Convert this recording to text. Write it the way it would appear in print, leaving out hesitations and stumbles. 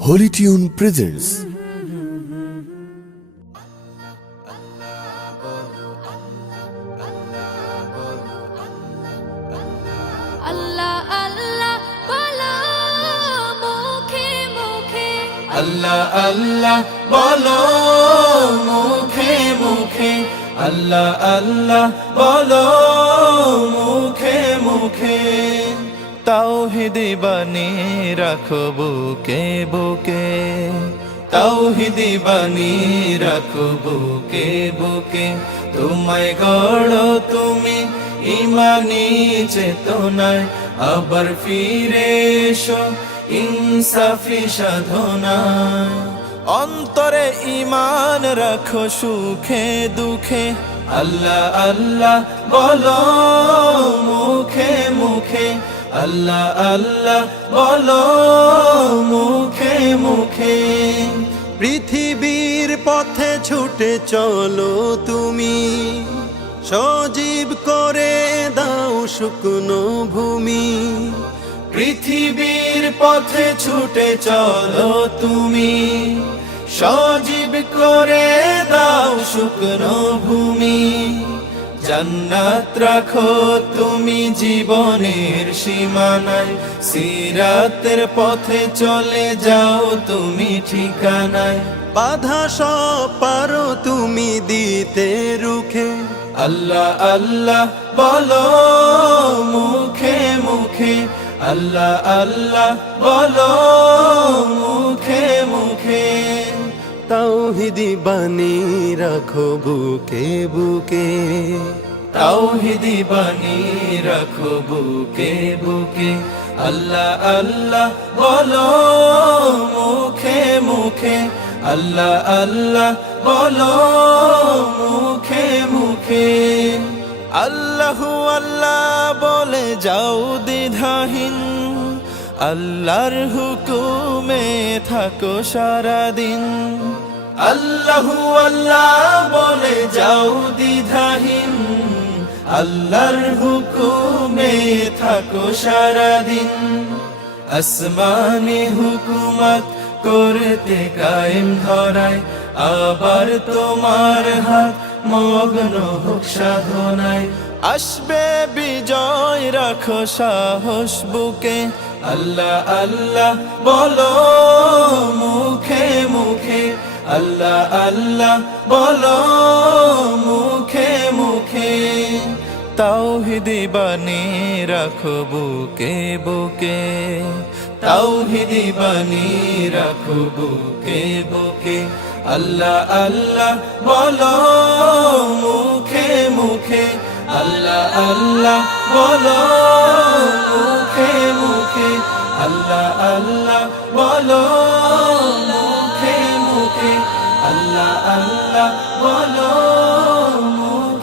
Holy Tune presents আল্লাহ আল্লাহ বলো মুখে মুখে আল্লাহ আল্লাহ বলো মুখে মুখে আল্লাহ আল্লাহ বলো মুখে মুখে তাওহীদি বাণী রাখো বুকে বুকে তাওহীদি বাণী রাখো বুকে বুকে তোমায় গড়ো তুমি ইমানি চেতনায় আবার ফিরে এসো ইনসাফি সাধনায় অন্তরে ঈমান রাখো সুখে দুঃখে আল্লাহ আল্লাহ বলো মুখে মুখে আল্লাহ আল্লাহ বলো মুখে মুখে পৃথিবীর পথে ছুটে চলো তুমি সজীব করে দাও শুকনো ভূমি পৃথিবীর পথে ছুটে চলো তুমি সজীব করে দাও শুকনো ভূমি জান্নাত রাখো তুমি জীবনের সীমানায় সিরাতের পথে চলে যাও তুমি ঠিকানায় বাধা সব পারো তুমি দিতে রুখে আল্লাহ আল্লাহ বলো মুখে মুখে আল্লাহ আল্লাহ বলো মুখে মুখে তাওহীদি বাণী রাখো বুকে বুকে তাওহীদি বাণী রাখো বুকে বুকে আল্লাহ আল্লাহ বলো মুখে মুখে আল্লাহ আল্লাহ বলো মুখে মুখে আল্লাহু আল্লাহ বলে যাও দ্বিধাহীন আল্লাহর হুকুমে থাকো সারাদিন আল্লাহু আল্লাহ বলে যাও দ্বিধাহীন আল্লাহর হুকুমে থাকো সারাদিন আসমানি হুকুমত করতে কায়েম ধরায় আবার তোমার হাত মগ্ন হোক সাধনায় আসবে বিজয় রাখো সাহস বুকে আল্লাহ আল্লাহ বলো মুখে মুখে আল্লাহ আল্লাহ বলো মুখে মুখে তাওহীদি বাণী রাখো বুকে বুকে তাওহীদি বাণী রাখো বুকে বুকে আল্লাহ আল্লাহ বলো মুখে মুখে আল্লাহ আল্লাহ বলো মুখে মুখে আল্লাহ আল্লাহ বলো মুখে মুখে আল্লাহ আল্লাহ বলো মুখে